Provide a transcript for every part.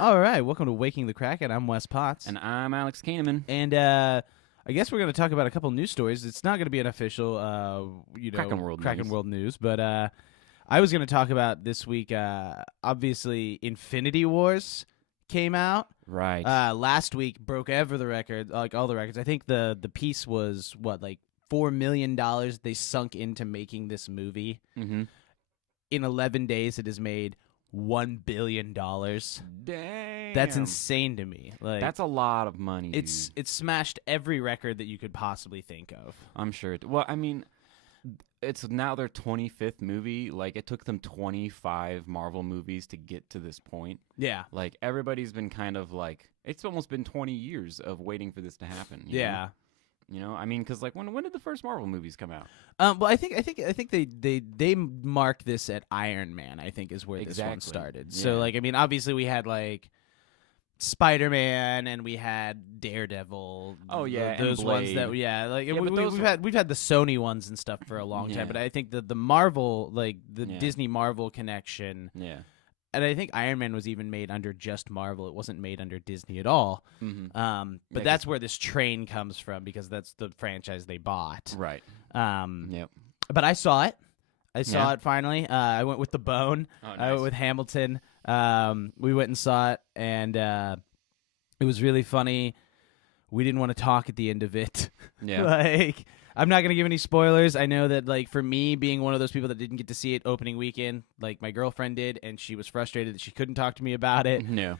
All right, welcome to Waking the Kraken. I'm Wes Potts. And I'm Alex Kahneman. And I guess we're going to talk about a couple news stories. It's not going to be an official, Kraken World news. news, but I was going to talk about this week, obviously, Infinity Wars came out. Right. Last week broke all the records. I think the piece was, $4 million they sunk into making this movie. Mm-hmm. In 11 days, it has made $1 billion. Damn. That's insane to me. That's a lot of money. It's smashed every record that you could possibly think of. I'm sure. Well, I mean, it's now their 25th movie. Like, it took them 25 Marvel movies to get to this point. Yeah. Like, everybody's been kind of like, it's almost been 20 years of waiting for this to happen. You know? You know, I mean, because like when did the first Marvel movies come out? Well, I think they mark this at Iron Man. I think is where this one started. Yeah. So I mean, obviously we had Spider-Man and we had Daredevil. Oh yeah, those and ones Blade. that But we've had the Sony ones and stuff for a long time. But I think the Marvel Disney Marvel connection. Yeah. And I think Iron Man was even made under just Marvel. It wasn't made under Disney at all. Mm-hmm. But that's where this train comes from because that's the franchise they bought. Right. Yep. But I saw it. I saw it finally. I went with the Bone. Oh, nice. I went with Hamilton. We went and saw it, and it was really funny. We didn't want to talk at the end of it. Yeah. I'm not going to give any spoilers. I know that, for me, being one of those people that didn't get to see it opening weekend, my girlfriend did, and she was frustrated that she couldn't talk to me about it. No.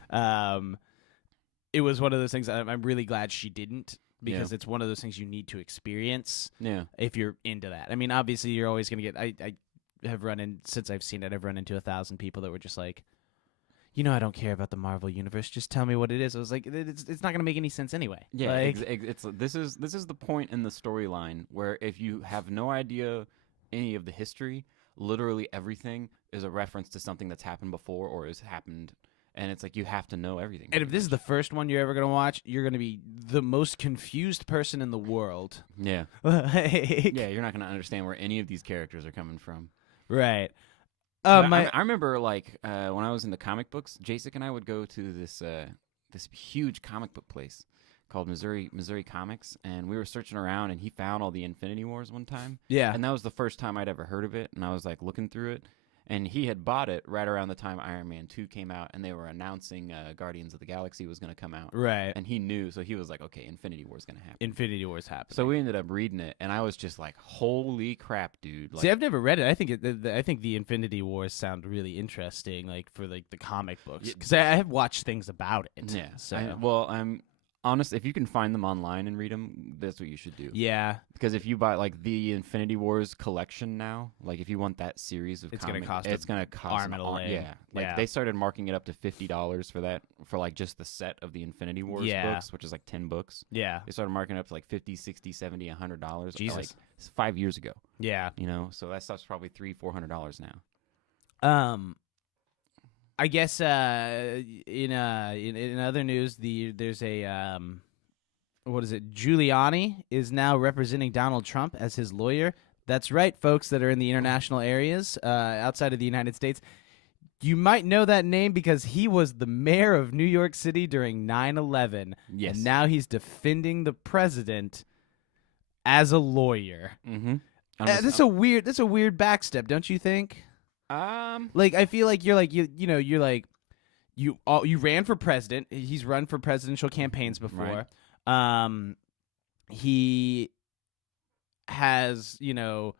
It was one of those things I'm really glad she didn't because it's one of those things you need to experience if you're into that. I mean, obviously, you're always going to get... I have run in... Since I've seen it, I've run into 1,000 people that were just like, I don't care about the Marvel universe. Just tell me what it is. I was like, it's not going to make any sense anyway. Yeah, this is the point in the storyline where if you have no idea any of the history, literally everything is a reference to something that's happened before or has happened, and it's like you have to know everything. And if this is the first one you're ever going to watch, you're going to be the most confused person in the world. Yeah. Yeah, you're not going to understand where any of these characters are coming from. Right. I remember, when I was in the comic books, Jasek and I would go to this huge comic book place called Missouri Comics, and we were searching around, and he found all the Infinity Wars one time. Yeah. And that was the first time I'd ever heard of it, and I was, looking through it, and he had bought it right around the time Iron Man 2 came out, and they were announcing Guardians of the Galaxy was going to come out. Right. And he knew, so he was like, okay, Infinity War's going to happen. Infinity War's happening. So we ended up reading it, and I was just like, holy crap, dude. See, I've never read it. I think the Infinity Wars sound really interesting, for the comic books, because I have watched things about it. Yeah. So I'm honest. If you can find them online and read them, that's what you should do. Yeah. Because if you buy the Infinity Wars collection now, if you want that series of it's going to cost arm and a leg. Yeah. They started marking it up to $50 for that for just the set of the Infinity Wars books, which is 10 books. Yeah. They started marking it up to $50, $60, $70, $100. Jesus. 5 years ago. Yeah. So that stuff's probably $300-$400 now. I guess in other news, there's a what is it? Giuliani is now representing Donald Trump as his lawyer. That's right, folks that are in the international areas outside of the United States. You might know that name because he was the mayor of New York City during 9/11. Yes. And now he's defending the president as a lawyer. Mm-hmm. That's a weird backstep, don't you think? I feel like you ran for president. He's run for presidential campaigns before. Right. He has, been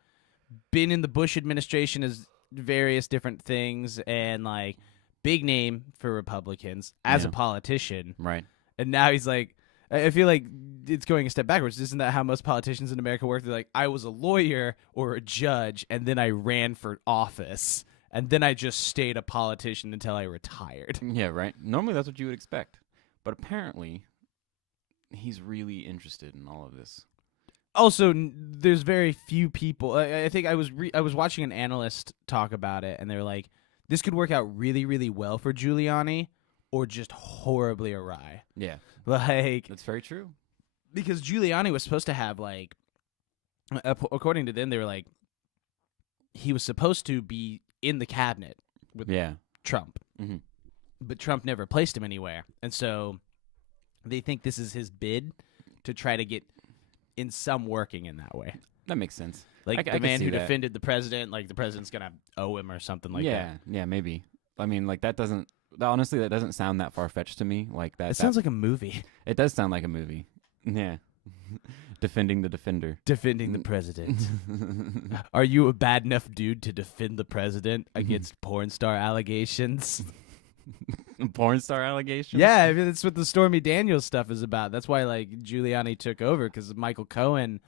in the Bush administration as various different things and big name for Republicans as a politician. Right. And now he's I feel like it's going a step backwards. Isn't that how most politicians in America work? They're like, I was a lawyer or a judge, and then I ran for office, and then I just stayed a politician until I retired. Yeah, right. Normally that's what you would expect. But apparently, he's really interested in all of this. Also, there's very few people. I think I was watching an analyst talk about it, and they were like, this could work out really, really well for Giuliani or just horribly awry. Yeah. That's very true. Because Giuliani was supposed to have according to them, they were he was supposed to be in the cabinet with Trump. Mm-hmm. but Trump never placed him anywhere, and so they think this is his bid to try to get in some working in that way. That makes sense. Like I the can man see who that. defended the president, like the president's gonna owe him or something like that. Yeah, maybe. I mean, like that doesn't. Honestly, that doesn't sound that far fetched to me. Like that. It sounds like a movie. It does sound like a movie. Yeah. Defending the defender. Defending the president. Are you a bad enough dude to defend the president against porn star allegations? Porn star allegations? Yeah, I mean, that's what the Stormy Daniels stuff is about. That's why like Giuliani took over, because Michael Cohen,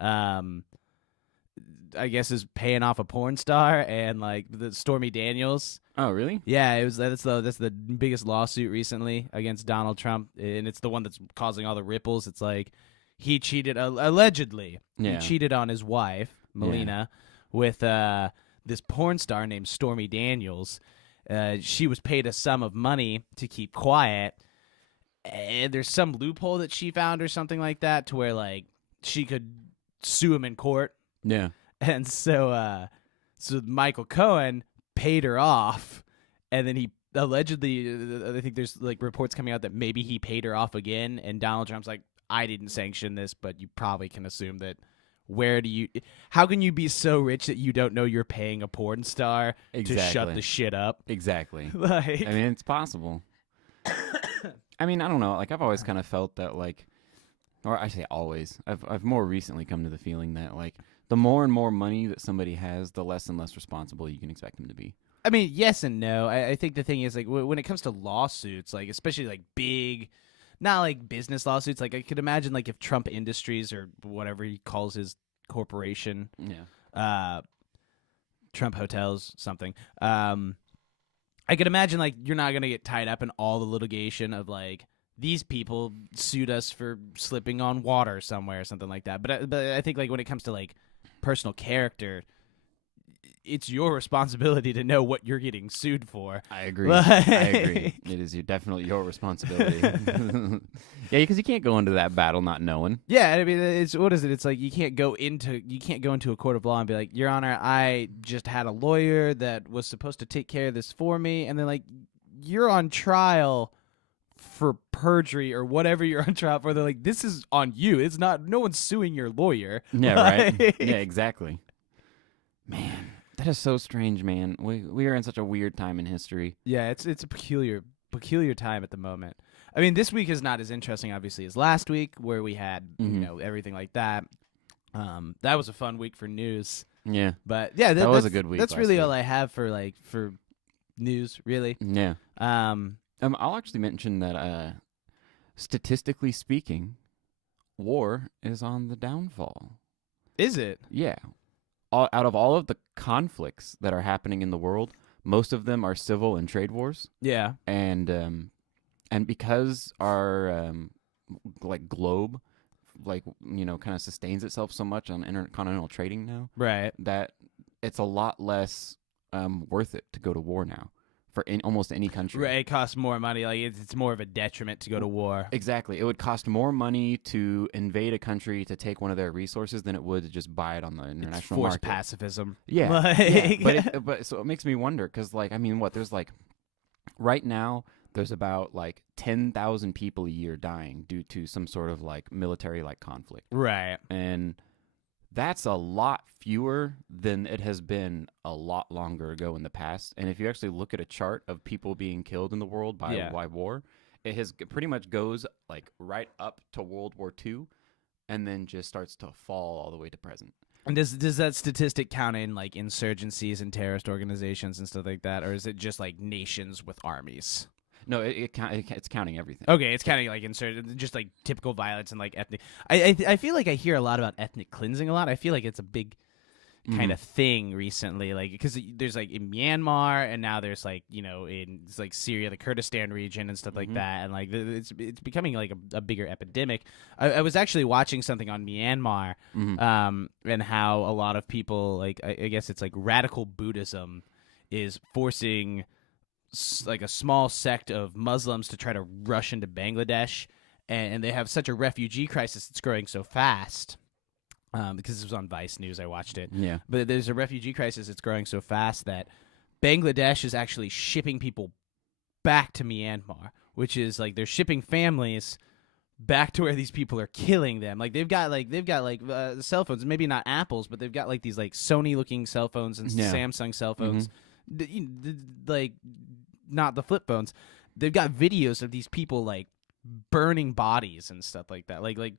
I guess, is paying off a porn star, and like the Stormy Daniels. Oh, really? Yeah, that's the biggest lawsuit recently against Donald Trump, and it's the one that's causing all the ripples. It's like he cheated allegedly. Yeah. He cheated on his wife Melina with this porn star named Stormy Daniels. She was paid a sum of money to keep quiet, and there's some loophole that she found or something like that to where like she could sue him in court. Yeah. And so Michael Cohen paid her off, and then he allegedly, I think there's like reports coming out that maybe he paid her off again, and Donald Trump's like, I didn't sanction this, but you probably can assume that. How can you be so rich that you don't know you're paying a porn star to shut the shit up? Exactly. Like, I mean, it's possible. I mean, I don't know. Like, I've always kind of felt that, like, or I say always. I've more recently come to the feeling that, like, the more and more money that somebody has, the less and less responsible you can expect them to be. I mean, yes and no. I think the thing is, like, when it comes to lawsuits, like, especially, like, big, not, like, business lawsuits, like, I could imagine, like, if Trump Industries or whatever he calls his corporation, Trump Hotels, something, I could imagine, like, you're not going to get tied up in all the litigation of, like, these people sued us for slipping on water somewhere or something like that. But I think, like, when it comes to, like, personal character, it's your responsibility to know what you're getting sued for. I agree. I agree. It is definitely your responsibility. Yeah, because you can't go into that battle not knowing. Yeah, I mean, it's what is it? It's like you can't go into a court of law and be like, Your Honor, I just had a lawyer that was supposed to take care of this for me, and then like you're on trial for perjury or whatever you're on trial for. They're like, this is on you. It's not. No one's suing your lawyer. Yeah, right. Yeah, exactly. Man. That is so strange, man. We are in such a weird time in history. Yeah, it's a peculiar time at the moment. I mean, this week is not as interesting, obviously, as last week, where we had everything like that. That was a fun week for news. Yeah, but yeah, that was a good week. That's really all I have for news, really. Yeah. I'll actually mention that statistically speaking, war is on the downfall. Is it? Yeah. Out of all of the conflicts that are happening in the world, most of them are civil and trade wars. Yeah. And because our like globe, like, you know, kind of sustains itself so much on intercontinental trading now, right? That it's a lot less worth it to go to war now for almost any country. Right, it costs more money. Like it's more of a detriment to go to war. Exactly. It would cost more money to invade a country to take one of their resources than it would to just buy it on the international forced market. pacifism. Yeah. Like, yeah. But so it makes me wonder, because, like, I mean, there's like right now there's about like 10,000 people a year dying due to some sort of like military like conflict. Right. And that's a lot fewer than it has been a lot longer ago in the past. And if you actually look at a chart of people being killed in the world by war, it pretty much goes like right up to World War II and then just starts to fall all the way to present. And does that statistic count in like insurgencies and terrorist organizations and stuff like that, or is it just like nations with armies? No, it's counting everything. Okay, it's counting like just like typical violence and like ethnic. I feel like I hear a lot about ethnic cleansing a lot. I feel like it's a big kind of thing recently, like because there's like in Myanmar, and now there's like, you know, in it's like Syria, the Kurdistan region and stuff like that, and like it's becoming like a bigger epidemic. I was actually watching something on Myanmar, and how a lot of people, like I guess it's like radical Buddhism is forcing like a small sect of Muslims to try to rush into Bangladesh, and they have such a refugee crisis that's growing so fast. Because this was on Vice News, I watched it. Yeah. But there's a refugee crisis that's growing so fast that Bangladesh is actually shipping people back to Myanmar, which is like they're shipping families back to where these people are killing them. Like they've got cell phones, maybe not Apple's, but they've got like these like Sony looking cell phones and Samsung cell phones, like not the flip phones. They've got videos of these people like burning bodies and stuff like that. Like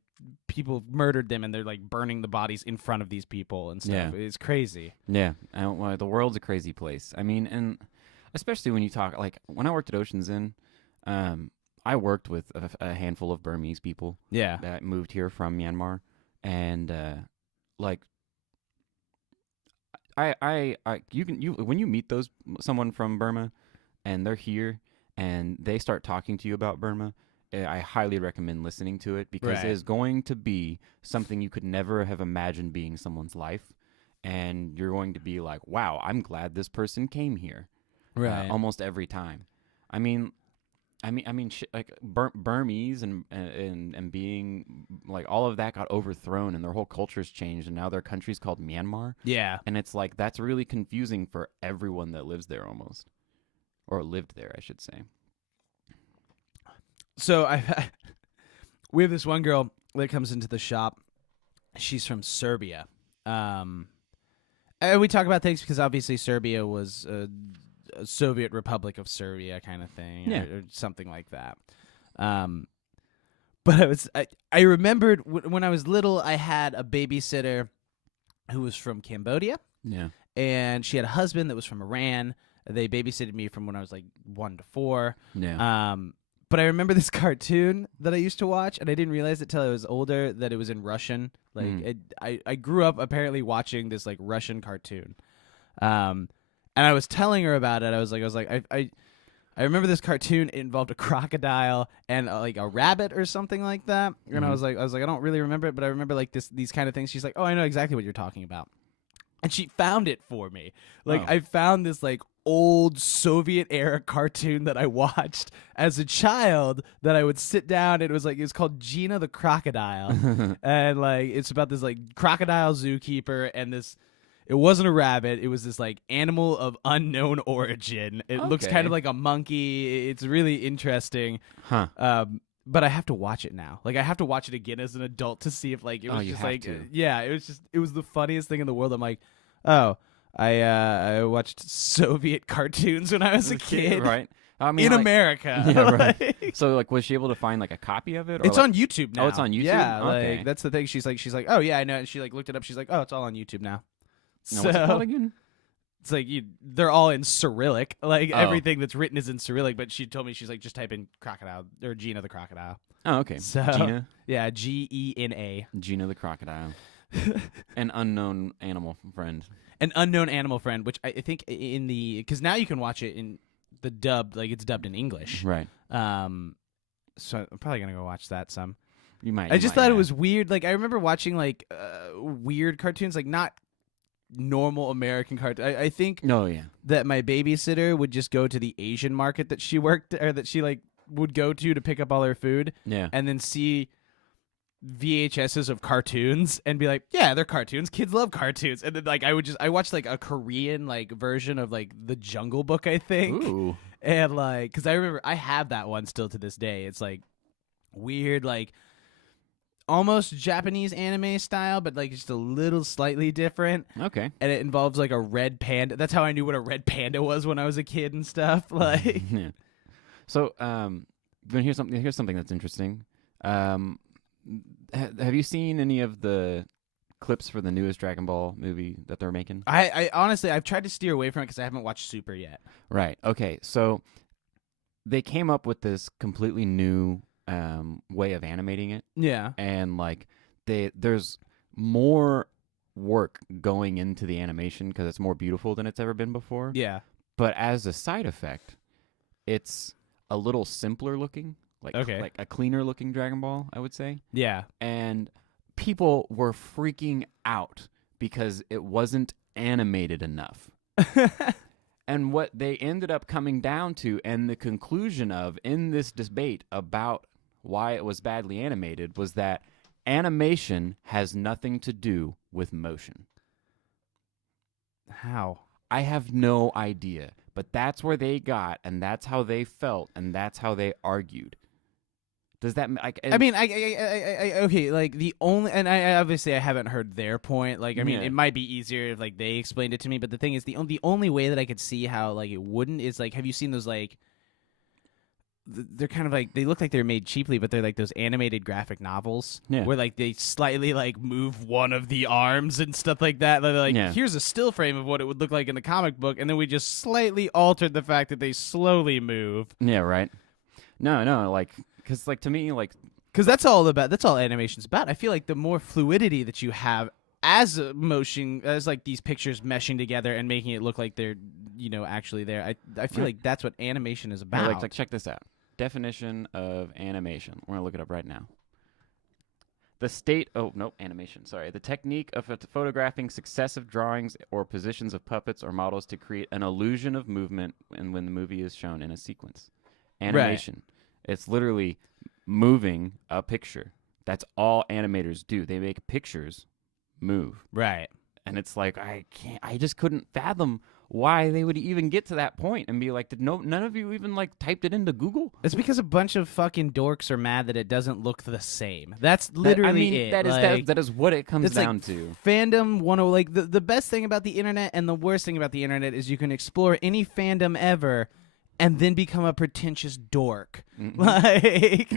people murdered them and they're like burning the bodies in front of these people and stuff. It's crazy. Yeah, the world's a crazy place. I mean, and especially when you talk like when I worked at Ocean's Inn, I worked with a handful of Burmese people that moved here from Myanmar, and like when you meet someone from Burma and they're here and they start talking to you about Burma, I highly recommend listening to it because it is going to be something you could never have imagined being someone's life, and you're going to be like, wow, I'm glad this person came here. Almost every time. I mean, like Burmese and being like all of that got overthrown and their whole culture's changed and now their country's called Myanmar. Yeah, and it's like that's really confusing for everyone that lives there almost, or lived there, I should say. So we have this one girl that comes into the shop. She's from Serbia. And we talk about things because obviously Serbia was a Soviet Republic of Serbia kind of thing, or something like that. But I remembered when I was little, I had a babysitter who was from Cambodia. Yeah. And she had a husband that was from Iran. They babysitted me from when I was like 1 to 4. Yeah. But I remember this cartoon that I used to watch, and I didn't realize it till I was older that it was in Russian. Like I grew up apparently watching this like Russian cartoon. And I was telling her about it. I was like, I remember this cartoon. It involved a crocodile and like a rabbit or something like that. And I was like, I don't really remember it, but I remember like these kind of things. She's like, oh, I know exactly what you're talking about. And she found it for me. Like I found this like old Soviet era cartoon that I watched as a child that I would sit down. It was called Gina the Crocodile. And like it's about this like crocodile zookeeper and this. It wasn't a rabbit. It was this like animal of unknown origin. It looks kind of like a monkey. It's really interesting. Huh. But I have to watch it now. Like I have to watch it again as an adult to see if like it was just like it was the funniest thing in the world. I'm like, oh, I watched Soviet cartoons when I was a kid, right? I mean, in America. Yeah, right. So like, was she able to find like a copy of it? Or it's like, on YouTube now. Oh, it's on YouTube. Yeah, okay. like that's the thing. She's like, oh yeah, I know. And she like looked it up. She's like, oh, it's all on YouTube now. Now, what's it called again? It's like they're all in Cyrillic. Like everything that's written is in Cyrillic. But she told me she's like, just type in crocodile or Gina the Crocodile. Oh, okay. So, Gina. Yeah, Gena. Gina the Crocodile. An unknown animal friend. An unknown animal friend, which I think because now you can watch it in the dub, like it's dubbed in English. Right. So I'm probably gonna go watch that some. You might. I just thought it was weird. Like I remember watching like weird cartoons, like not normal American cartoons. I think that my babysitter would just go to the Asian market that she worked or that she like would go to pick up all her food. Yeah. And then see VHSs of cartoons and be like, yeah, they're cartoons. Kids love cartoons. And then like I watched like a Korean like version of like The Jungle Book, I think. Ooh. And like, because I remember I have that one still to this day. It's like weird, like almost Japanese anime style, but like just a little slightly different. Okay. And it involves like a red panda. That's how I knew what a red panda was when I was a kid and stuff. Like, yeah. So, here's something that's interesting. Have you seen any of the clips for the newest Dragon Ball movie that they're making? I honestly, I've tried to steer away from it because I haven't watched Super yet. Right. Okay. So they came up with this completely new way of animating it. Yeah. And like there's more work going into the animation because it's more beautiful than it's ever been before. Yeah. But as a side effect, it's a little simpler looking, like a cleaner looking Dragon Ball, I would say. Yeah. And people were freaking out because it wasn't animated enough. And what they ended up coming down to, and the conclusion of in this debate about why it was badly animated, was that animation has nothing to do with motion. How? I have no idea. but that's where they got, and that's how they felt, and that's how they argued. Does that like? I mean, I okay. Like the only, and I obviously I haven't heard their point. Like, I mean, Yeah. it might be easier if like they explained it to me. But the thing is, the only way that I could see how like it wouldn't is like, have you seen those like? They're kind of like, they look like they're made cheaply, but they're like those animated graphic novels where like they slightly like move one of the arms and stuff like that. They're like, here's a still frame of what it would look like in the comic book, and then we just slightly altered the fact that they slowly move. Yeah, right. No, like, because like to me, like, because that's all animation's about. I feel like the more fluidity that you have as a motion, as like these pictures meshing together and making it look like they're, you know, actually there. I feel like that's what animation is about. Like check this out. Definition of animation. We're gonna look it up right now. Animation. Sorry. The technique of photographing successive drawings or positions of puppets or models to create an illusion of movement and when the movie is shown in a sequence. Animation. Right. It's literally moving a picture. That's all animators do. They make pictures move. Right. And it's like, I just couldn't fathom why they would even get to that point and be like, none of you even like typed it into Google? It's because a bunch of fucking dorks are mad that it doesn't look the same. That's literally it. That is what it comes down to. Fandom like the best thing about the internet and the worst thing about the internet is you can explore any fandom ever and then become a pretentious dork. Mm-hmm. Like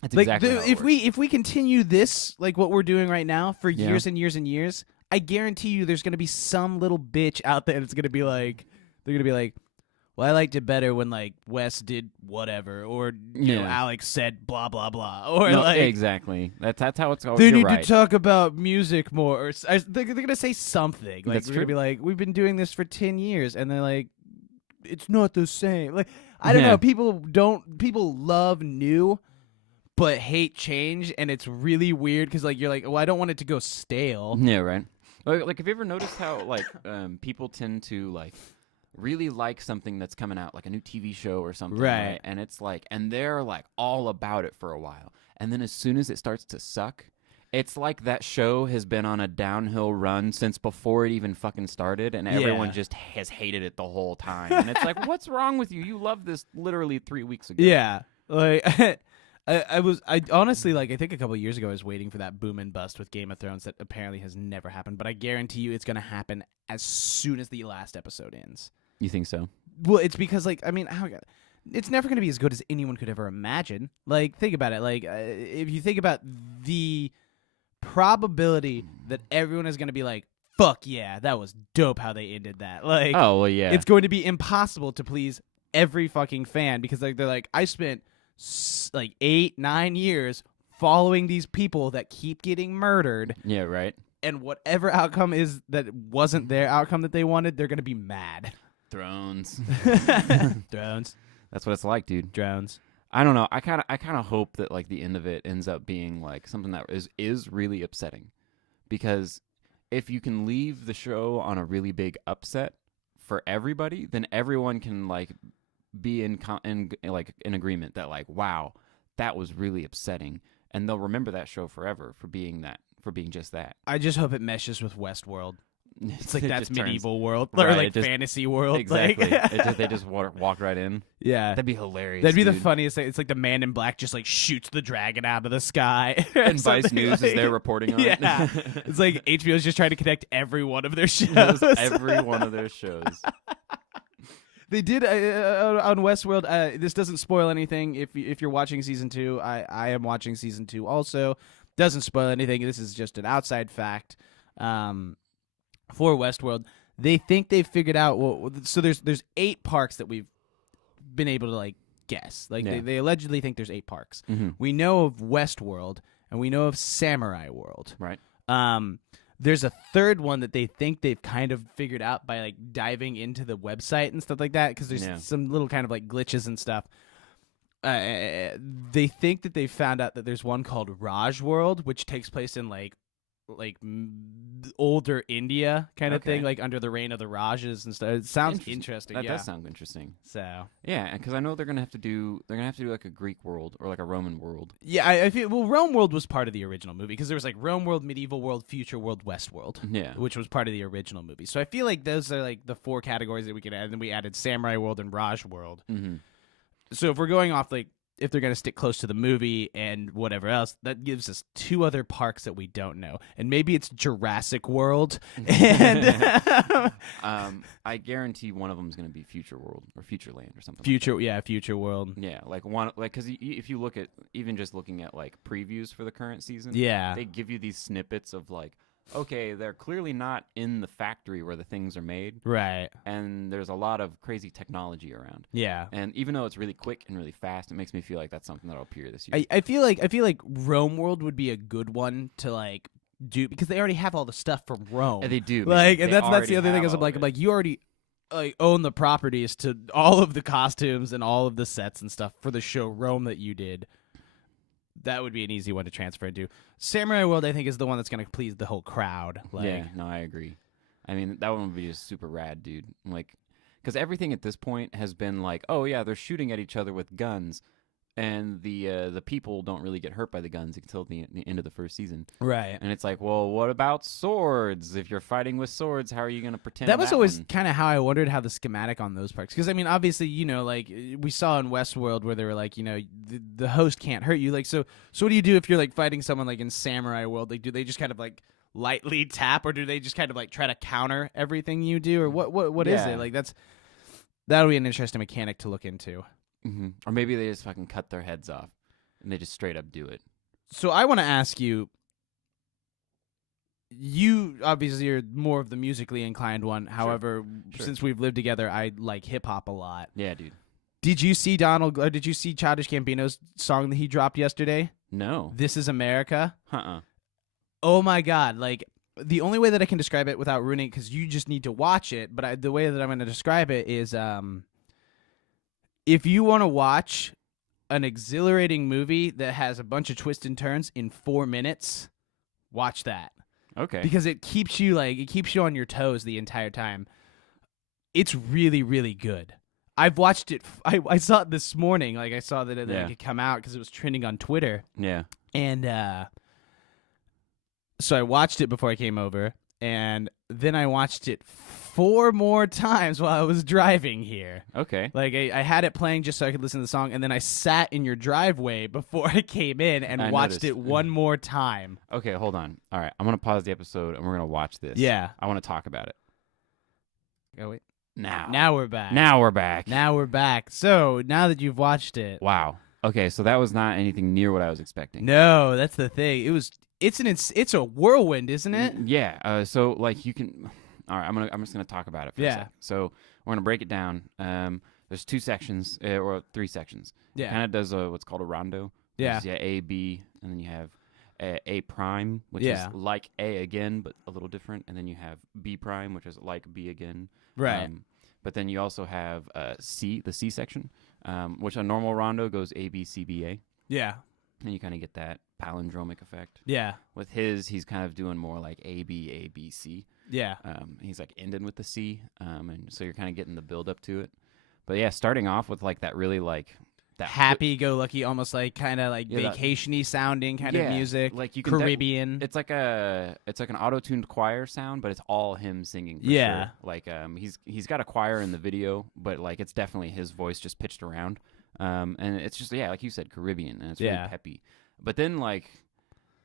that's exactly how it works. If we continue this, like what we're doing right now for years and years and years, I guarantee you there's going to be some little bitch out there that's going to be like, they're going to be like, well, I liked it better when like Wes did whatever, or you know, Alex said blah blah blah, or like exactly. That's how it's always. They need to talk about music more. Or they're gonna say something. Like that's we're true. gonna be like, we've been doing this for 10 years, and they're like, it's not the same. Like I don't know. People love new, but hate change, and it's really weird because like you're like, well, I don't want it to go stale. Yeah, right. Like have you ever noticed how like people tend to like really like something that's coming out, like a new TV show or something, right? And it's like, and they're like all about it for a while, and then as soon as it starts to suck, it's like that show has been on a downhill run since before it even fucking started, and everyone just has hated it the whole time. And it's like, what's wrong with you? You loved this literally 3 weeks ago. Yeah, like I honestly, like, I think a couple of years ago I was waiting for that boom and bust with Game of Thrones that apparently has never happened, but I guarantee you it's going to happen as soon as the last episode ends. You think so? Well, it's because, like, I mean, it's never going to be as good as anyone could ever imagine. Like, think about it. Like, if you think about the probability that everyone is going to be like, fuck yeah, that was dope how they ended that. Like, oh, well, yeah. It's going to be impossible to please every fucking fan because, like, they're like, I spent like 8-9 years following these people that keep getting murdered. Yeah, right. And whatever outcome is that wasn't their outcome that they wanted, they're going to be mad. Drones. Drones. That's what it's like, dude. Drones. I don't know. I kind of hope that like the end of it ends up being like something that is really upsetting, because if you can leave the show on a really big upset for everybody, then everyone can like be in agreement that like, wow, that was really upsetting, and they'll remember that show forever for being just that. I just hope it meshes with Westworld. It's like that's medieval turns, world, right, or like fantasy world. Exactly. Like, they just walk right in. Yeah, that'd be hilarious. That'd be dude. the funniest thing. It's like the Man in Black just like shoots the dragon out of the sky. And Vice News is there reporting on it. Yeah, it's like HBO's just trying to connect every one of their shows. Every one of their shows. They did on Westworld. This doesn't spoil anything. If you're watching season 2, I am watching season 2 also. Doesn't spoil anything. This is just an outside fact. For Westworld, they think they've figured out. Well, so there's 8 parks that we've been able to like guess. Like they allegedly think there's 8 parks. Mm-hmm. We know of Westworld and we know of Samurai World. Right. There's a third one that they think they've kind of figured out by like diving into the website and stuff like that, because there's some little kind of like glitches and stuff. They think that they found out that there's one called Raj World, which takes place in like like older India kind of thing, Okay. like under the reign of the Rajas and stuff. It sounds interesting. That yeah. does sound interesting. So Yeah, because I know they're gonna have to do like a Greek world or like a Roman world. yeah, I feel Rome World was part of the original movie because there was like Rome World, Medieval World, Future World, West World. Yeah. Which was part of the original movie. So I feel like those are like the 4 categories that we could add. And then we added Samurai World and Raj World. Mm-hmm. So if we're going off like if they're going to stick close to the movie and whatever else, that gives us 2 other parks that we don't know. And maybe it's Jurassic World. And I guarantee one of them is going to be Future World or Futureland or something. Future World. Yeah, like one, like because if you look at even just looking at like previews for the current season, Yeah. they give you these snippets of like, okay, they're clearly not in the factory where the things are made, Right. and there's a lot of crazy technology around. Yeah. And even though it's really quick and really fast, it makes me feel like that's something that'll appear this year. I feel like Rome World would be a good one to like do because they already have all the stuff from Rome. And they do, man. Like, and They that's the already other thing have is all of I'm it. like you already like own the properties to all of the costumes and all of the sets and stuff for the show Rome that you did. That would be an easy one to transfer into. Samurai World, I think, is the one that's going to please the whole crowd. Like, Yeah, no, I agree. I mean, that one would be just super rad, dude. Like, because everything at this point has been like, oh yeah, they're shooting at each other with guns, and the people don't really get hurt by the guns until the end of the first season. Right. And it's like, well, what about swords? If you're fighting with swords, how are you going to pretend That was always one? kind of how I wondered how the schematic on those parks. Because, I mean, obviously, you know, like, we saw in Westworld where they were like, you know, the host can't hurt you. Like, so what do you do if you're, like, fighting someone, like, in Samurai World? Like, do they just kind of, like, lightly tap, or do they just kind of, like, try to counter everything you do? Or what is Yeah. it? Like, that'll be an interesting mechanic to look into. Mm-hmm. Or maybe they just fucking cut their heads off, and they just straight up do it. So I want to ask you, you obviously are more of the musically inclined one. However, Sure. since we've lived together, I like hip hop a lot. Yeah, dude. Did you see did you see Childish Gambino's song that he dropped yesterday? No. This Is America. Uh-uh. Oh my God. Like, the only way that I can describe it without ruining it, because you just need to watch it, but the way that I'm going to describe it is, if you want to watch an exhilarating movie that has a bunch of twists and turns in 4 minutes, watch that. Okay. Because it keeps you on your toes the entire time. It's really, really good. I've watched it. I saw it this morning. Like, I saw that it had come out because it was trending on Twitter. Yeah. And so I watched it before I came over, and then I watched it 4 more times while I was driving here. Okay. Like, I had it playing just so I could listen to the song, and then I sat in your driveway before I came in and I watched noticed. it one more time. Okay, hold on. All right, I'm going to pause the episode, and we're going to watch this. Yeah. I want to talk about it. Oh, wait. Now. Now we're back. Now we're back. Now we're back. So, now that you've watched it. Wow. Okay, so that was not anything near what I was expecting. No, that's the thing. It's a whirlwind, isn't it? Yeah. So like you can. All right. I'm just gonna talk about it for a sec. So we're gonna break it down. There's 2 sections or 3 sections. Yeah. Kind of does what's called a rondo. Yeah. There's, A, B, and then you have A prime, which is like A again but a little different, and then you have B prime, which is like B again. Right. But then you also have C, the C section, which a normal rondo goes A, B, C, B, A. Yeah. And you kind of get that palindromic effect. Yeah. With his, he's kind of doing more like A, B, A, B, C. Yeah. He's like ending with the C, and so you're kind of getting the build up to it. But yeah, starting off with like that really like that happy-go-lucky, almost like kind of like vacation-y sounding kind of music, like you can Caribbean. It's like an auto-tuned choir sound, but it's all him singing. For Yeah. sure. Like he's got a choir in the video, but like it's definitely his voice just pitched around. And it's just like you said, Caribbean, and it's really peppy. But then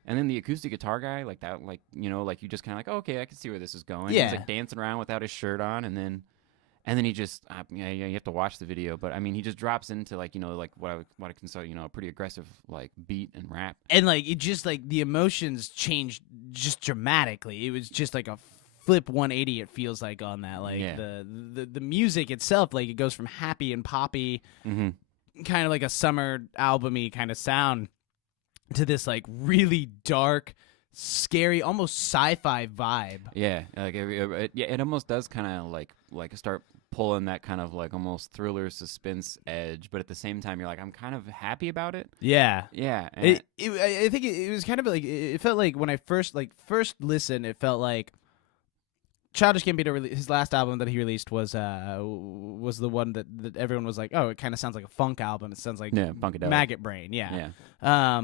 and then the acoustic guitar guy, like that, like like you just kind of like, oh, okay, I can see where this is going. Yeah. He's like dancing around without his shirt on, and then he just you have to watch the video, but I mean he just drops into like like what I consider a pretty aggressive like beat and rap, and like it just like the emotions changed just dramatically. It was just like a flip 180. It feels like on that the music itself, like it goes from happy and poppy, kind of like a summer albumy kind of sound, to this like really dark, scary, almost sci-fi vibe. Yeah, like it almost does kind of like start pull in that kind of like almost thriller suspense edge, but at the same time you're like, I'm kind of happy about it. Yeah. Yeah. I think it was kind of like it felt like when I first listened, it felt like Childish Gambino his last album that he released was the one that everyone was like, oh, it kind of sounds like a funk album. It sounds like Funkadelic. Maggot Brain. Yeah. Yeah.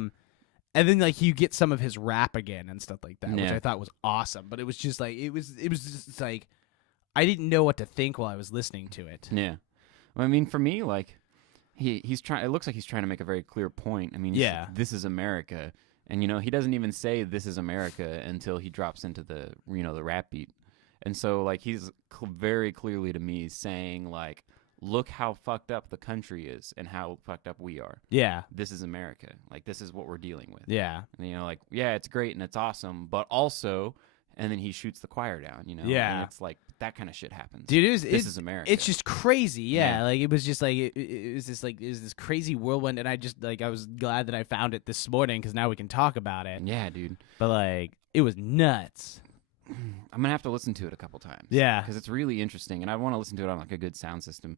And then like you get some of his rap again and stuff like that, which Yeah. I thought was awesome. But it was just like it was just like I didn't know what to think while I was listening to it. Yeah. Well, I mean, for me, like he's trying. It looks like he's trying to make a very clear point. I mean, Yeah. this is America, and he doesn't even say this is America until he drops into the the rap beat, and so like he's very clearly to me saying like, look how fucked up the country is and how fucked up we are. Yeah. This is America. Like this is what we're dealing with. Yeah. And, like yeah, it's great and it's awesome, but also. And then he shoots the choir down, Yeah. And it's like that kind of shit happens. Dude, this is America. It's just crazy, Yeah. Like it was just like it was this crazy whirlwind, and I just like I was glad that I found it this morning because now we can talk about it. Yeah, dude. But like it was nuts. I'm gonna have to listen to it a couple times. Yeah. because it's really interesting, and I want to listen to it on like a good sound system,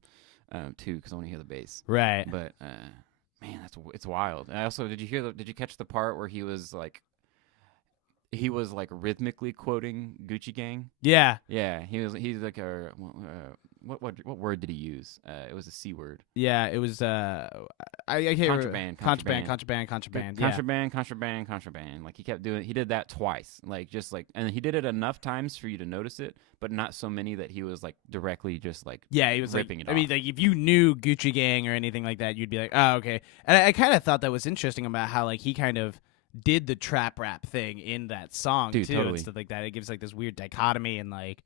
too, because I want to hear the bass. Right. But man, it's wild. And also, did you catch the part where he was like rhythmically quoting Gucci Gang? Yeah. Yeah, he's like a what word did he use? It was a C word. Yeah. It was I can't remember. Contraband. Contraband. Like he did that twice. Like just like, and he did it enough times for you to notice it, but not so many that he was like directly just like Yeah, he was ripping like, it I mean, off. like if you knew Gucci Gang or anything like that, you'd be like, oh, okay. And I kind of thought that was interesting about how like he kind of did the trap rap thing in that song Dude, too, totally. and stuff like that. It gives like this weird dichotomy and like,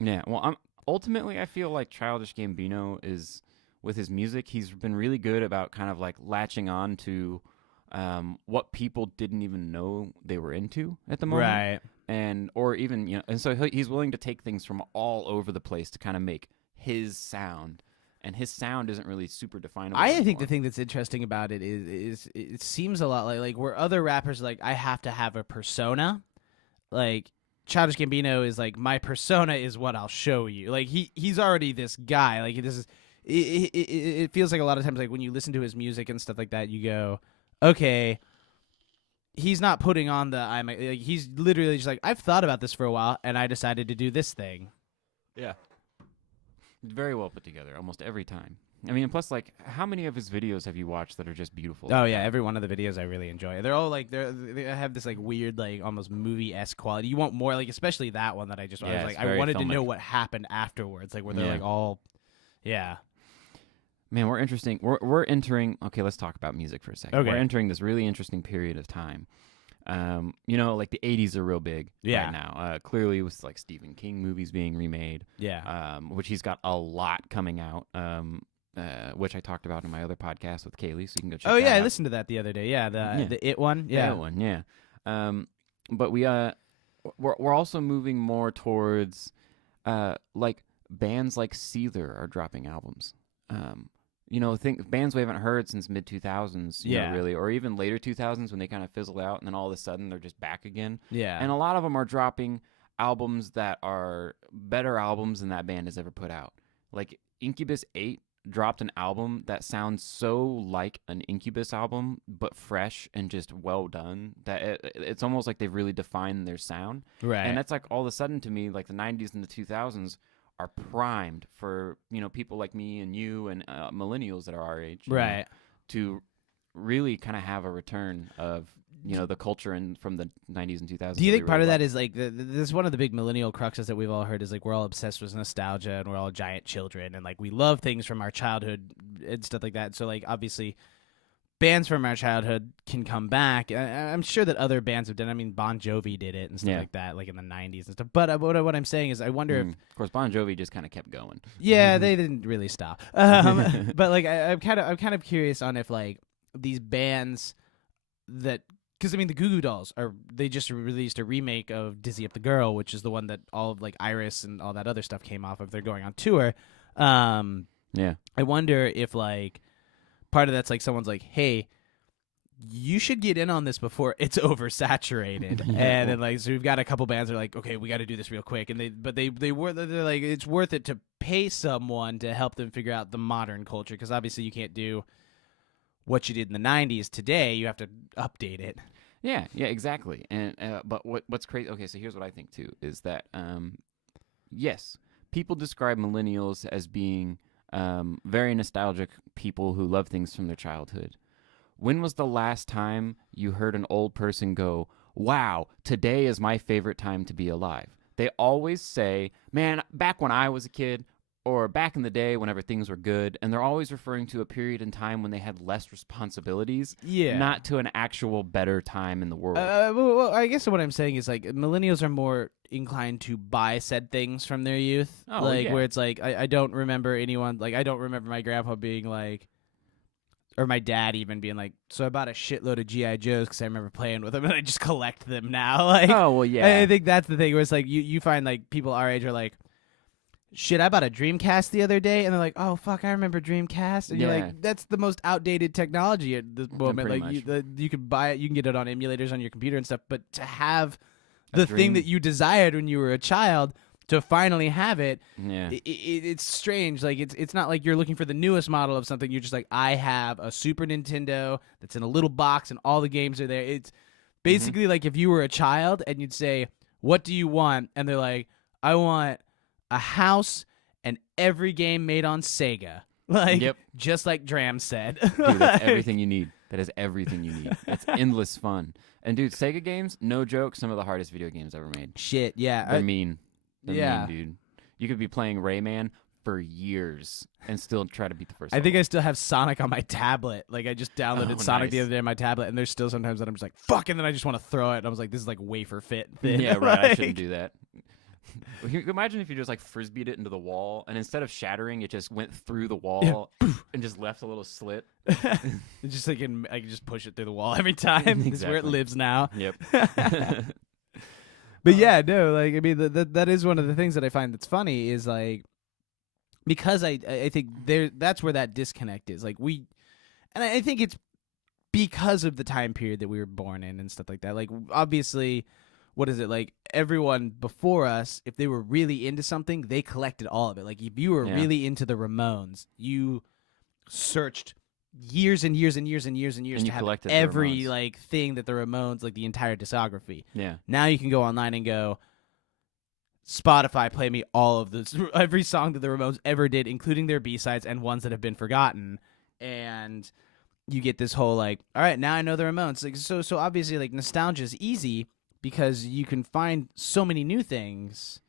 Yeah, well, ultimately I feel like Childish Gambino is with his music. He's been really good about kind of like latching on to what people didn't even know they were into at the moment, right? And or even and so he's willing to take things from all over the place to kind of make his sound. And his sound isn't really super definable. I think anymore. the thing that's interesting about it is it seems a lot like where other rappers are like I have to have a persona, like Childish Gambino is like my persona is what I'll show you. Like he's already this guy. Like this is it feels like a lot of times like when you listen to his music and stuff like that, you go, okay, he's not putting on the like, he's literally just like I've thought about this for a while and I decided to do this thing. Yeah. Very well put together almost every time. I mean, plus, like, how many of his videos have you watched that are just beautiful? Oh, yeah, every one of the videos I really enjoy. They're all, like, they have this, like, weird, like, almost movie-esque quality. You want more, like, especially that one that I just Yeah, I was it's like, I very wanted to filmic. know what happened afterwards, like, where they're, Yeah. like, all, yeah. Man, we're interesting. We're entering. Okay, let's talk about music for a second. Okay. We're entering this really interesting period of time. Like the 80s are real big Yeah. right now. Clearly, with like Stephen King movies being remade, Yeah. which he's got a lot coming out. Which I talked about in my other podcast with Kaylee, so you can go check. Oh, that yeah, I out. listened to that the other day. Yeah, Yeah. the It one. Yeah. That one, yeah. But we're also moving more towards like bands like Seether are dropping albums. Bands we haven't heard since mid 2000s, Yeah. really, or even later 2000s when they kind of fizzled out, and then all of a sudden they're just back again. Yeah. And a lot of them are dropping albums that are better albums than that band has ever put out. Like Incubus 8 dropped an album that sounds so like an Incubus album, but fresh and just well done that it's almost like they've really defined their sound. Right. And that's like all of a sudden to me, like the 90s and the 2000s are primed for, people like me and you and millennials that are our age. Right. To really kind of have a return of, the culture from the 90s and 2000s. Do you think part of that is like this is one of the big millennial cruxes that we've all heard is like we're all obsessed with nostalgia and we're all giant children and like we love things from our childhood and stuff like that. So like obviously bands from our childhood can come back. I'm sure that other bands have done. I mean, Bon Jovi did it and stuff like that, like in the 90s and stuff. But what I'm saying is I wonder if... Of course, Bon Jovi just kind of kept going. Yeah, they didn't really stop. But like I'm kind of curious on if like these bands that... Because, I mean, the Goo Goo Dolls, they just released a remake of Dizzy Up the Girl, which is the one that all of, like, Iris and all that other stuff came off of. They're going on tour. Yeah. I wonder if, like, part of that's, like, someone's like, hey, you should get in on this before it's oversaturated. Yeah. And then, like, so we've got a couple bands that are like, okay, we got to do this real quick. And they're like, it's worth it to pay someone to help them figure out the modern culture, because obviously you can't do what you did in the 90s today. You have to update it. Yeah, exactly. And but what's crazy? Okay, so here's what I think too is that yes, people describe millennials as being very nostalgic people who love things from their childhood. When was the last time you heard an old person go, "Wow, today is my favorite time to be alive"? They always say, "Man, back when I was a kid," or back in the day whenever things were good, and they're always referring to a period in time when they had less responsibilities, not to an actual better time in the world. Well, I guess what I'm saying is, like, millennials are more inclined to buy said things from their youth. Where it's like, I don't remember anyone, like, I don't remember my grandpa being like, or my dad even being like, so I bought a shitload of G.I. Joes because I remember playing with them, and I just collect them now. Like, I think that's the thing, where it's like, you find, like, people our age are like, shit, I bought a Dreamcast the other day, and they're like, oh, fuck, I remember Dreamcast. And you're like, that's the most outdated technology at this moment. Like, you can buy it, you can get it on emulators on your computer and stuff, but to have the thing that you desired when you were a child, to finally have it, it's strange. Like, it's not like you're looking for the newest model of something. You're just like, I have a Super Nintendo that's in a little box, and all the games are there. It's basically like if you were a child, and you'd say, what do you want? And they're like, I want a house and every game made on Sega. Like, just like Dram said. Dude, that's everything you need. That is everything you need. It's endless fun. And, dude, Sega games, no joke, some of the hardest video games ever made. Shit, yeah. They're mean. They're mean, dude. You could be playing Rayman for years and still try to beat the first I think I still have Sonic on my tablet. Like, I just downloaded Sonic the other day on my tablet, and there's still sometimes that I'm just like, fuck, and then I just want to throw it, and I was like, this is like wafer fit thin. Yeah, right, I shouldn't do that. Imagine if you just like frisbeed it into the wall, and instead of shattering, it just went through the wall and just left a little slit. It's just like I can just push it through the wall every time. This is where it lives now. Yep. But yeah, no, like, I mean, that is one of the things that I find that's funny is, like, because I think that's where that disconnect is. Like, and I think it's because of the time period that we were born in and stuff like that. Like, obviously, what is it, like, everyone before us, if they were really into something, they collected all of it. Like, if you were really into the Ramones, you searched years and years and years and years and years to have every, like, thing that the Ramones, like, the entire discography. Yeah. Now you can go online and go, Spotify, play me all of this, every song that the Ramones ever did, including their B-sides and ones that have been forgotten. And you get this whole, like, all right, now I know the Ramones. Like, so obviously, like, nostalgia is easy because you can find so many new things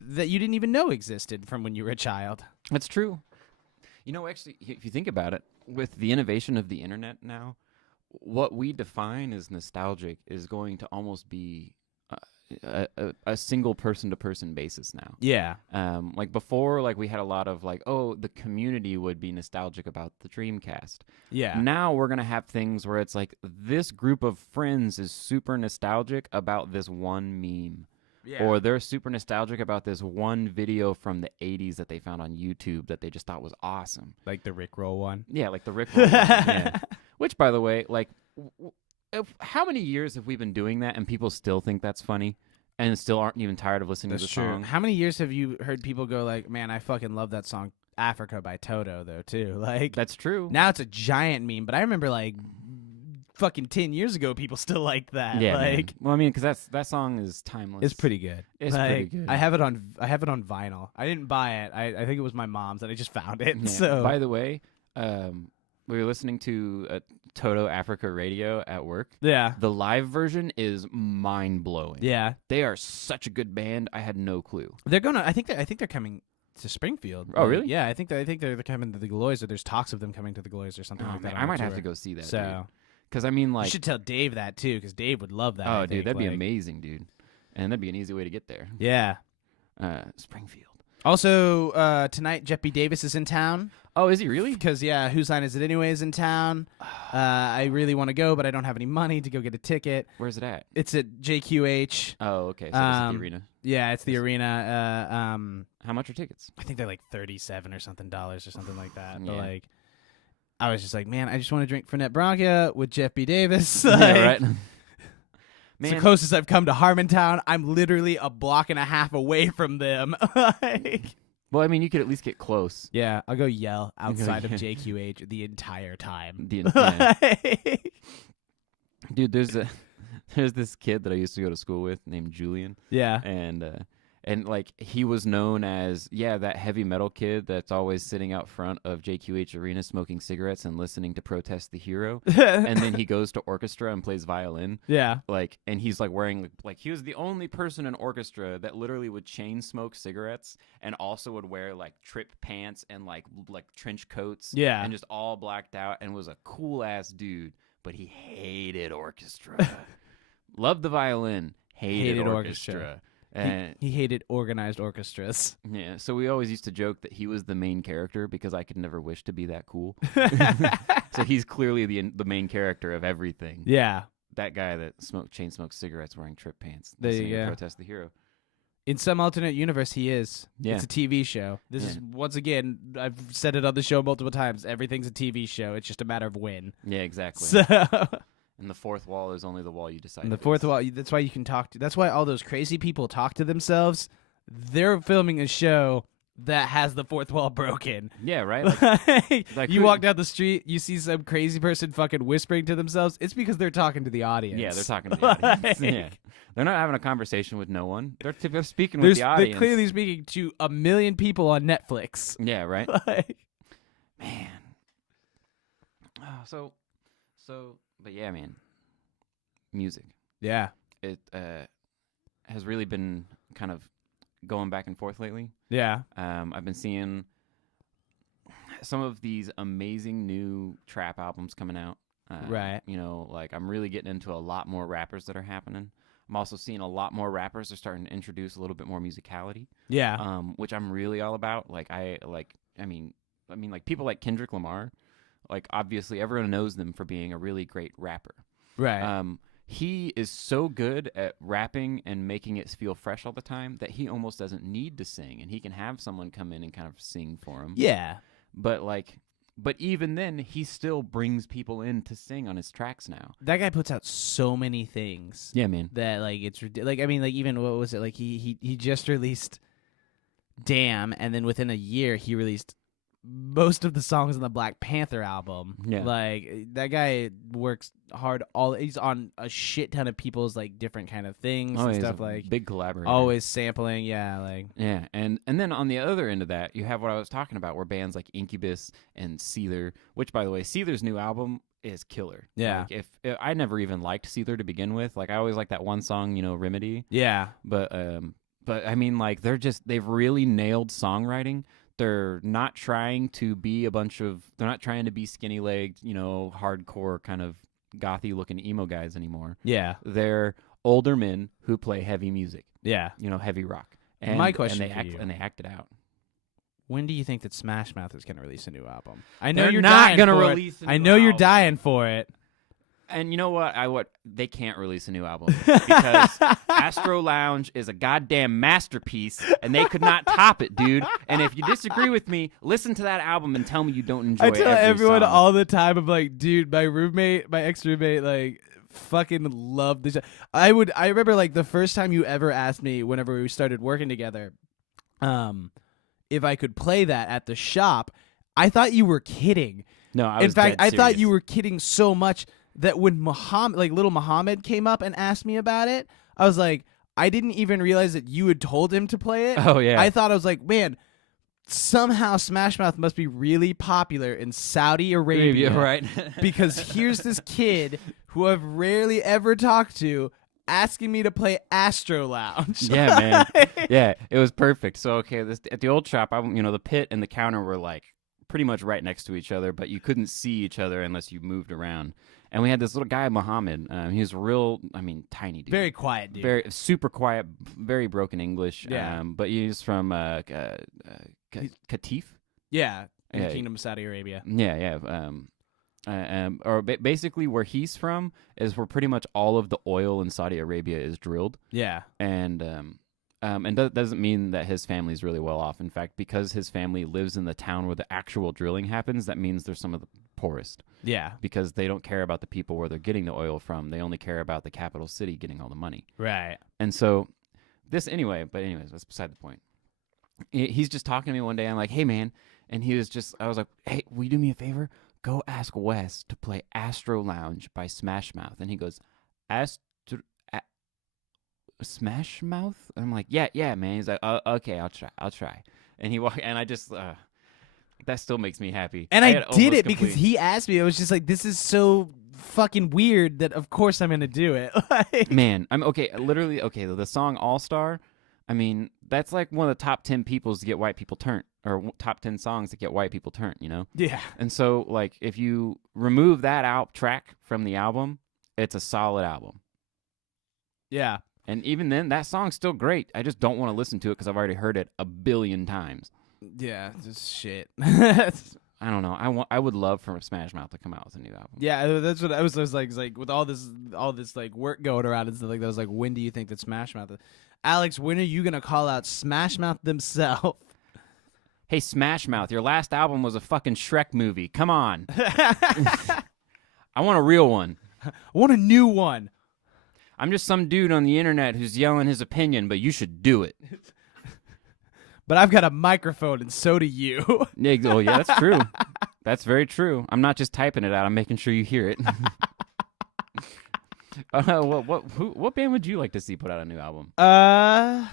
that you didn't even know existed from when you were a child. That's true. You know, actually, if you think about it, with the innovation of the internet now, what we define as nostalgic is going to almost be a single person-to-person basis now. Yeah. Like before, like we had a lot of like, oh, the community would be nostalgic about the Dreamcast. Yeah. Now we're going to have things where it's like this group of friends is super nostalgic about this one meme. Yeah. Or they're super nostalgic about this one video from the 80s that they found on YouTube that they just thought was awesome. Like the Rickroll one? Yeah, like the Rickroll one. Yeah. Which, by the way, like, how many years have we been doing that and people still think that's funny and still aren't even tired of listening to the song? How many years have you heard people go like, man, I fucking love that song Africa by Toto, though, too? Like, that's true. Now it's a giant meme, but I remember, like, fucking 10 years ago, people still liked that. Yeah, like, man. Well, I mean, because that song is timeless. It's pretty good. It's like, pretty good. I have it on vinyl. I didn't buy it. I think it was my mom's, and I just found it. Yeah. So, by the way, we were listening to Toto Africa Radio at work. Yeah, the live version is mind blowing. Yeah, they are such a good band. I had no clue. They're gonna. I think they're coming to Springfield. Oh, really? Yeah, I think they're coming to the Gloys, or there's talks of them coming to the Gloys or something like that. I might have to go see that. So. Because, I mean, like... You should tell Dave that, too, because Dave would love that. Oh, dude, that'd be amazing, dude. And that'd be an easy way to get there. Yeah. Springfield. Also, tonight, Jeff B. Davis is in town. Oh, is he really? Because, yeah, Whose Line Is It Anyways in town. I really want to go, but I don't have any money to go get a ticket. Where's it at? It's at JQH. Oh, okay. So it's the arena. Yeah, it's the arena. How much are tickets? I think they're like $37 or something or something like that. Yeah. But, like... I was just like, man, I just want to drink Fernet Branca with Jeff B. Davis. Yeah, right. Man. It's the closest I've come to Harmontown. I'm literally a block and a half away from them. Like, Well, I mean, you could at least get close. Yeah, I'll go yell outside of JQH the entire time. Dude, there's this kid that I used to go to school with named Julian. Yeah. And like he was known as that heavy metal kid that's always sitting out front of JQH Arena smoking cigarettes and listening to Protest the Hero. And then he goes to orchestra and plays violin. Yeah. Like, and he's like wearing like he was the only person in orchestra that literally would chain smoke cigarettes and also would wear like trip pants and like trench coats. Yeah. And just all blacked out and was a cool ass dude, but he hated orchestra. Loved the violin, hated orchestra. He hated organized orchestras. Yeah, so we always used to joke that he was the main character because I could never wish to be that cool. So he's clearly the main character of everything. Yeah. That guy that chain smoked cigarettes wearing trip pants. There you go. Protest the Hero. In some alternate universe, he is. Yeah. It's a TV show. This is, once again, I've said it on the show multiple times. Everything's a TV show. It's just a matter of when. Yeah, exactly. So... And the fourth wall is only the wall you decide. And the fourth wall, that's why you can talk to. That's why all those crazy people talk to themselves. They're filming a show that has the fourth wall broken. Yeah, right? Like you walk down the street, you see some crazy person fucking whispering to themselves. It's because they're talking to the audience. Yeah, they're talking to the audience. Yeah. They're not having a conversation with no one. They're speaking with the audience. They're clearly speaking to 1 million people on Netflix. Yeah, right? Man. Oh, but yeah, man. Music. Yeah. It has really been kind of going back and forth lately. Yeah. I've been seeing some of these amazing new trap albums coming out. Right. You know, like I'm really getting into a lot more rappers that are happening. I'm also seeing a lot more rappers are starting to introduce a little bit more musicality. Yeah. Which I'm really all about. I mean, people like Kendrick Lamar. Like, obviously, everyone knows them for being a really great rapper. Right. He is so good at rapping and making it feel fresh all the time that he almost doesn't need to sing, and he can have someone come in and kind of sing for him. Yeah. But even then, he still brings people in to sing on his tracks now. That guy puts out so many things. Yeah, man. That it's like I mean like even what was it like he just released Damn, and then within a year he released most of the songs on the Black Panther album. Yeah. Like that guy works hard. He's on a shit ton of people's like different kind of things and stuff, like big collaborator. Always sampling, yeah, and then on the other end of that, you have what I was talking about, where bands like Incubus and Seether, which by the way, Seether's new album is killer. Yeah. Like if I never even liked Seether to begin with. Like I always liked that one song, Remedy. Yeah. But I mean, like they've really nailed songwriting. They're not trying to be they're not trying to be skinny-legged, hardcore kind of gothy-looking emo guys anymore. Yeah. They're older men who play heavy music. Yeah. Heavy rock. And, my question and they act it out. When do you think that Smash Mouth is going to release a new album? I know you're not going to release a new I know you're album. dying for it. And you know what? They can't release a new album because Astro Lounge is a goddamn masterpiece, and they could not top it, dude. And if you disagree with me, listen to that album and tell me you don't enjoy it. I tell every everyone song. all the time, I'm like, dude, my ex-roommate, like, fucking loved this. I remember, like, the first time you ever asked me, whenever we started working together, if I could play that at the shop, I thought you were kidding. No, I was In fact, dead I thought serious. you were kidding so much that when little Muhammad came up and asked me about it, I was like, I didn't even realize that you had told him to play it. Oh, yeah. I thought, I was like, man, somehow Smash Mouth must be really popular in Saudi Arabia. Right? Because here's this kid who I've rarely ever talked to asking me to play Astro Lounge. Yeah, man. Yeah, it was perfect. So, okay, at the old shop, the pit and the counter were like pretty much right next to each other, but you couldn't see each other unless you moved around. And we had this little guy, Muhammad. He was tiny dude. Very quiet dude. Very super quiet, very broken English. Yeah. But he's from Qatif. Yeah, in Yeah. the Kingdom of Saudi Arabia. Yeah. Basically where he's from is where pretty much all of the oil in Saudi Arabia is drilled. Yeah. And that doesn't mean that his family's really well off. In fact, because his family lives in the town where the actual drilling happens, that means they're some of the poorest. Yeah. Because they don't care about the people where they're getting the oil from. They only care about the capital city getting all the money. Right. And so anyways, that's beside the point. he's just talking to me one day. I'm like, hey man, and I was like, hey, will you do me a favor? Go ask Wes to play Astro Lounge by Smash Mouth. And he goes, Smash Mouth? And I'm like, yeah, man. He's like, okay, I'll try. And he walked, and I just, that still makes me happy. And I did it because he asked me. I was just like, this is so fucking weird that of course I'm gonna do it. Man, I'm okay. Literally, okay. The song All Star, I mean, that's like one of the top 10 peoples to get white people turned, or top 10 songs to get white people turned. You know? Yeah. And so, like, if you remove that track from the album, it's a solid album. Yeah. And even then, that song's still great. I just don't want to listen to it because I've already heard it a billion times. Yeah, just shit. I don't know. I would love for Smash Mouth to come out with a new album. Yeah, that's what I was like. It's like with all this like work going around and stuff like that. I was like, when do you think that Smash Mouth? Alex, when are you gonna call out Smash Mouth themselves? Hey, Smash Mouth, your last album was a fucking Shrek movie. Come on. I want a real one. I want a new one. I'm just some dude on the internet who's yelling his opinion, but you should do it. But I've got a microphone, and so do you. Oh, yeah, that's true. That's very true. I'm not just typing it out. I'm making sure you hear it. What band would you like to see put out a new album? I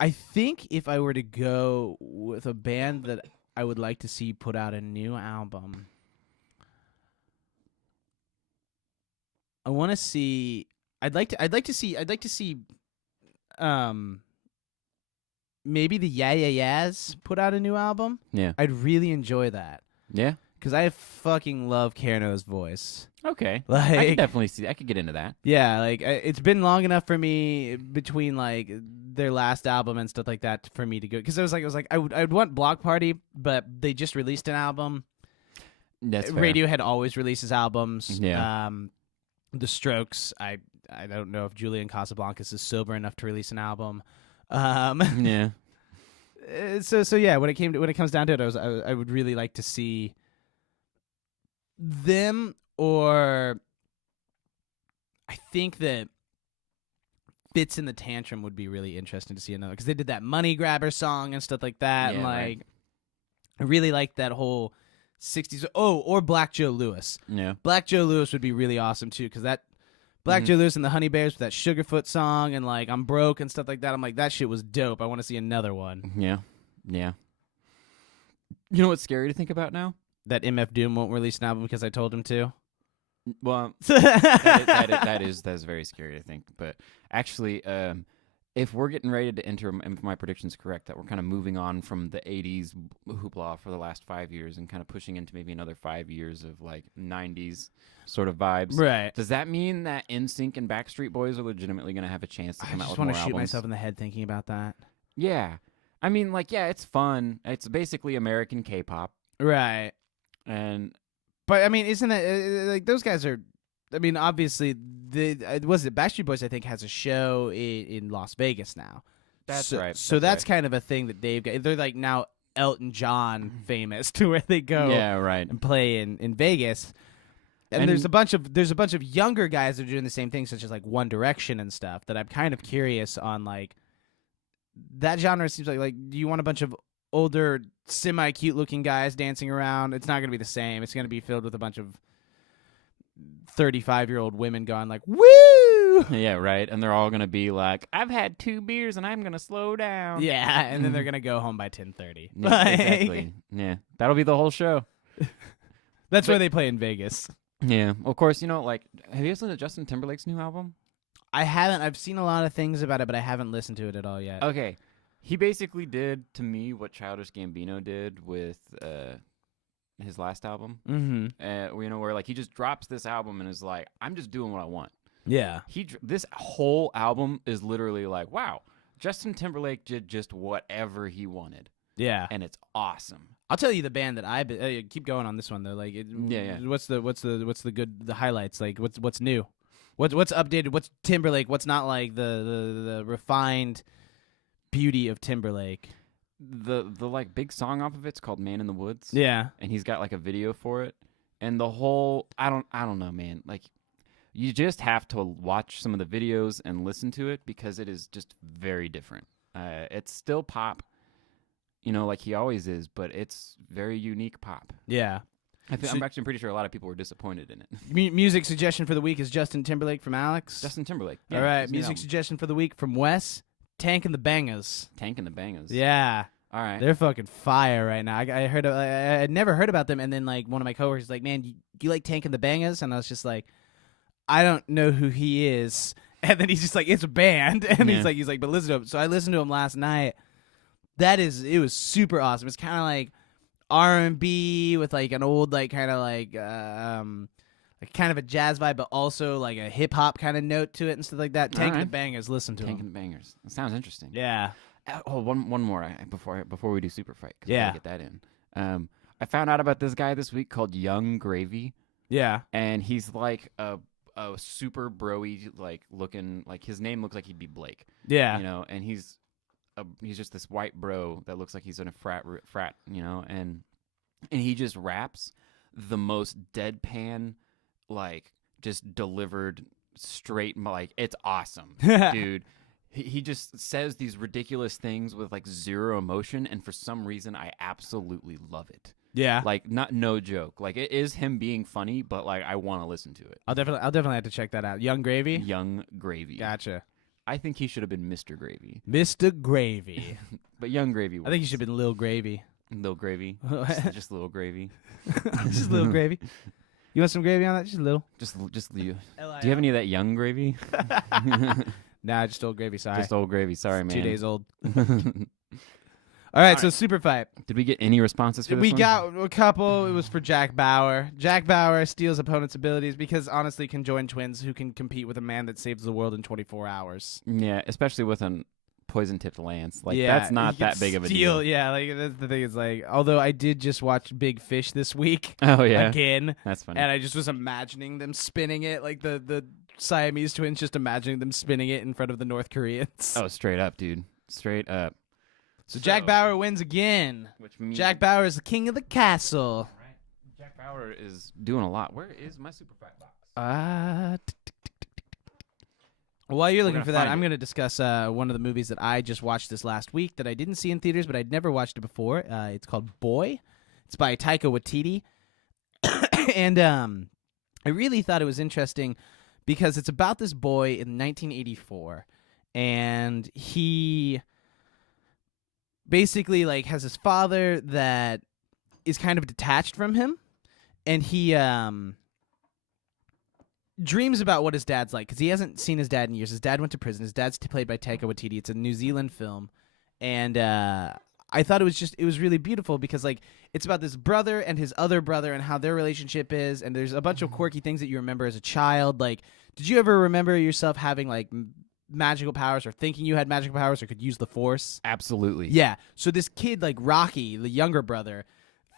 think if I were to go with a band that I would like to see put out a new album, I want to see. I'd like to see. Maybe the Yeah Yeah Yeahs put out a new album. Yeah. I'd really enjoy that. Yeah. Because I fucking love Carno's voice. Okay. Like, I could definitely see. I could get into that. Yeah, like it's been long enough for me between like their last album and stuff like that for me to go. Because I was like I would want Block Party, but they just released an album. That's fair. Radiohead always releases albums. Yeah. The Strokes. I don't know if Julian Casablancas is sober enough to release an album. Yeah. So yeah, when it comes down to it, I would really like to see them, or I think that Fits in the Tantrum would be really interesting to see another, because they did that Money Grabber song and stuff like that, Yeah, and like right. I really like that whole 60s. Oh, or Black Joe Lewis. Yeah. Black Joe Lewis would be really awesome too, because that Black Joe Lewis and the Honey Bears with that Sugarfoot song and like I'm Broke and stuff like that. I'm like, that shit was dope. I want to see another one. Yeah. Yeah. You know what's scary to think about now? That MF Doom won't release an album because I told him to. Well, that is very scary to think. But actually, if we're getting ready to enter, if my prediction's correct, that we're kind of moving on from the 80s hoopla for the last 5 years and kind of pushing into maybe another 5 years of like 90s sort of vibes. Right. Does that mean that NSYNC and Backstreet Boys are legitimately going to have a chance to come out with more albums? I just want to shoot myself in the head thinking about that. Yeah. I mean, like, yeah, it's fun. It's basically American K-pop. Right. But I mean, isn't it like those guys are? I mean, obviously, Backstreet Boys? I think has a show in Las Vegas now. That's right. So that's kind of a thing that they've got. They're like now Elton John famous to where they go. Yeah, right. And play in Vegas. And there's a bunch of younger guys that are doing the same thing, such as like One Direction and stuff. That I'm kind of curious on. Like that genre seems like do you want a bunch of older, semi-cute looking guys dancing around? It's not going to be the same. It's going to be filled with a bunch of 35-year-old women going like, woo! Yeah, right. And they're all going to be like, I've had 2 beers and I'm going to slow down. Yeah, and then they're going to go home by 10:30. Yeah, exactly. Yeah, that'll be the whole show. That's why they play in Vegas. Yeah. Of course, like, have you listened to Justin Timberlake's new album? I haven't. I've seen a lot of things about it, but I haven't listened to it at all yet. Okay. He basically did to me what Childish Gambino did with his last album. Mm-hmm. Where like he just drops this album and is like, I'm just doing what I want. Yeah. This whole album is literally like, wow, Justin Timberlake did just whatever he wanted. Yeah. And it's awesome. I'll tell you the band that I keep going on this one though. Like, yeah. What's the highlights? Like, what's new? What's updated? What's Timberlake? What's not like the refined beauty of Timberlake? The like big song off of it's called Man in the Woods. Yeah. And he's got like a video for it. And the whole I don't know, man. Like You just have to watch some of the videos and listen to it because it is just very different. It's still pop, like he always is, but it's very unique pop. Yeah. I'm actually pretty sure a lot of people were disappointed in it. Music suggestion for the week is Justin Timberlake from Alex. Justin Timberlake. Yeah, all right. Music suggestion for the week from Wes. Tank and the Bangers. Tank and the Bangers. Yeah. All right. They're fucking fire right now. I heard. I had never heard about them, and then like one of my coworkers was like, "Man, you like Tank and the Bangers?" And I was just like, "I don't know who he is." And then he's just like, "It's a band," and he's like, "But listen to him." So I listened to him last night. It was super awesome. It's kind of like R&B with like an old like kind of like kind of a jazz vibe, but also like a hip hop kind of note to it and stuff like that. Tank and the Bangers, listen to Tank him. and the Bangers. That sounds interesting. Yeah. Oh, one more before we do Super Fight. Yeah. I gotta get that in. I found out about this guy this week called Young Gravy. Yeah. And he's like a super bro-y like looking, like his name looks like he'd be Blake. Yeah. And he's just this white bro that looks like he's in a frat, and he just raps the most deadpan, like just delivered straight, like it's awesome, dude. He just says these ridiculous things with like zero emotion, and for some reason I absolutely love it. Yeah. Like no joke. Like it is him being funny, but like I want to listen to it. I'll definitely have to check that out. Young Gravy? Young Gravy. Gotcha. I think he should have been Mr. Gravy. Mr. Gravy. But Young Gravy works. I think he should have been Lil Gravy. Lil Gravy. just Little Gravy. Just Lil Gravy. You want some gravy on that? Just a little. Just you. Do you have any of that Young Gravy? Nah, just old gravy. Sorry. Just old gravy. Sorry, man. 2 days old. All right, so Super Fight. Did we get any responses for this We one? got a couple. It was for Jack Bauer. Jack Bauer steals opponents' abilities because honestly conjoined twins who can compete with a man that saves the world in 24 hours. Yeah, especially with an poison-tipped lance. Like, yeah, that's not that big of a deal. Yeah, like that's the thing is like, although I did just watch Big Fish this week. Oh, yeah. Again. That's funny. And I just was imagining them spinning it, like the Siamese twins, just imagining them spinning it in front of the North Koreans. Oh, straight up, dude. Straight up. So Jack Bauer wins again. Which means Jack Bauer is the king of the castle. Right. Jack Bauer is doing a lot. Where is my Super Fight box? While you're looking for that, find I'm it. going to discuss one of the movies that I just watched this last week that I didn't see in theaters, but I'd never watched it before. It's called Boy. It's by Taika Waititi. And I really thought it was interesting because it's about this boy in 1984, and he basically like has his father that is kind of detached from him, and he dreams about what his dad's like because he hasn't seen his dad in years. His dad went to prison. His dad's played by Taika Waititi. It's a New Zealand film, and I thought it was really beautiful because like it's about this brother and his other brother and how their relationship is, and there's a bunch of quirky things that you remember as a child. Like, did you ever remember yourself having like magical powers or thinking you had magical powers or could use the Force? Absolutely. Yeah. So this kid, like Rocky, the younger brother,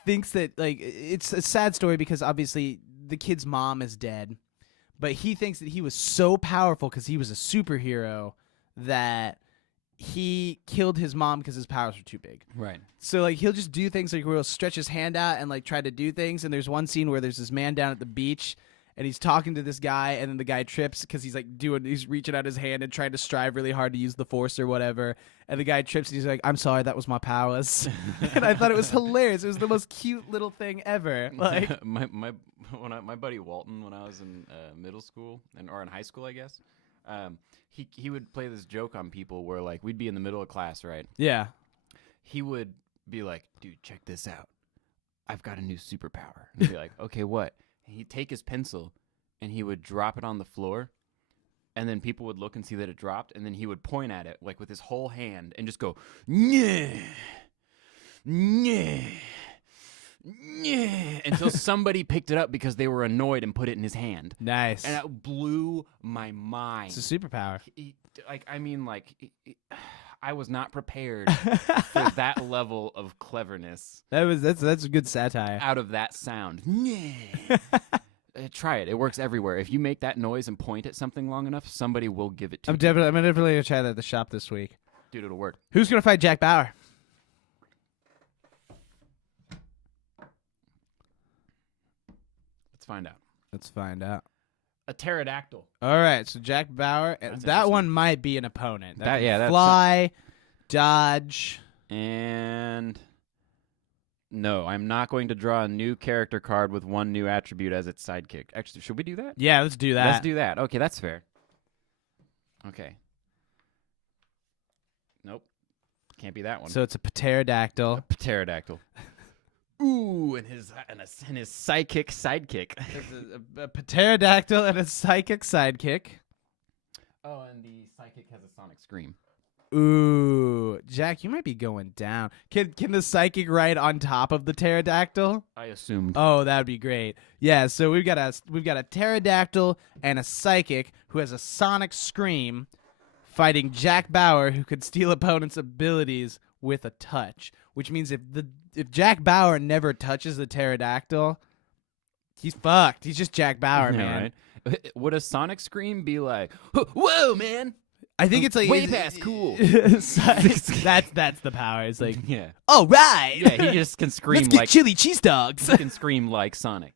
thinks that like it's a sad story because obviously the kid's mom is dead, but he thinks that he was so powerful because he was a superhero that he killed his mom because his powers were too big. Right. So like he'll just do things like where he'll stretch his hand out and like try to do things. And there's one scene where there's this man down at the beach and he's talking to this guy, and then the guy trips because he's reaching out his hand and trying to strive really hard to use the Force or whatever. And the guy trips and he's like, "I'm sorry, that was my powers." And I thought it was hilarious. It was the most cute little thing ever. Like my buddy Walton, when I was in middle school or in high school, I guess, he would play this joke on people where like we'd be in the middle of class, right? yeah. He would be like, "Dude, check this out. I've got a new superpower." And I'd be like, "Okay, what?" And he'd take his pencil and he would drop it on the floor, and then people would look and see that it dropped, and then he would point at it like with his whole hand and just go, "Nyeh, nyeh, nyeh," until somebody picked it up because they were annoyed and put it in his hand. Nice. And that blew my mind. It's a superpower. I was not prepared for that level of cleverness That's a good satire. out of that sound. Try it. It works everywhere. If you make that noise and point at something long enough, somebody will give it to I'm you. definitely gonna try that at the shop this week. Dude, it'll work. Who's gonna fight Jack Bauer? Let's find out. Let's find out. A pterodactyl. All right, so Jack Bauer. That's That one interesting. might be an opponent. That can That's fly, dodge. And no, I'm not going to draw a new character card with one new attribute as its sidekick. Actually, should we do that? Yeah, let's do that. Let's do that. Okay, that's fair. Okay. Nope. Can't be that one. So it's a pterodactyl. Pterodactyl. Ooh, and his psychic sidekick. A pterodactyl and a psychic sidekick. Oh, and the psychic has a sonic scream. Ooh, Jack, you might be going down. Can the psychic ride on top of the pterodactyl? I assumed. Oh, that would be great. Yeah, so we've got a pterodactyl and a psychic who has a sonic scream fighting Jack Bauer, who could steal opponents' abilities with a touch. Which means if Jack Bauer never touches the pterodactyl, he's fucked. He's just Jack Bauer, Yeah, man. right? Would a sonic scream be like, "Whoa, man"? I think it's like way past cool. that's the power. It's like, Yeah. all right, Yeah, he just can scream let's get like chili cheese dogs. he can scream like Sonic.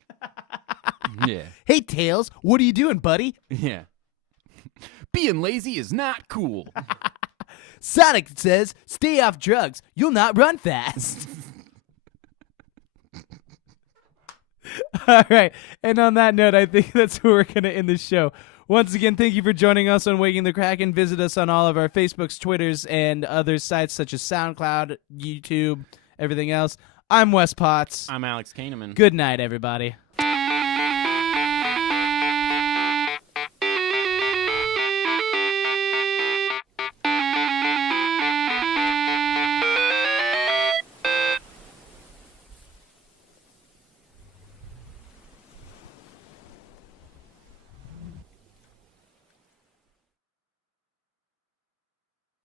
Yeah. Hey Tails, what are you doing, buddy? Yeah. Being lazy is not cool. Sonic says, stay off drugs. You'll not run fast. All right. And on that note, I think that's where we're going to end the show. Once again, thank you for joining us on Waking the Kraken. Visit us on all of our Facebooks, Twitters, and other sites such as SoundCloud, YouTube, everything else. I'm Wes Potts. I'm Alex Kahneman. Good night, everybody.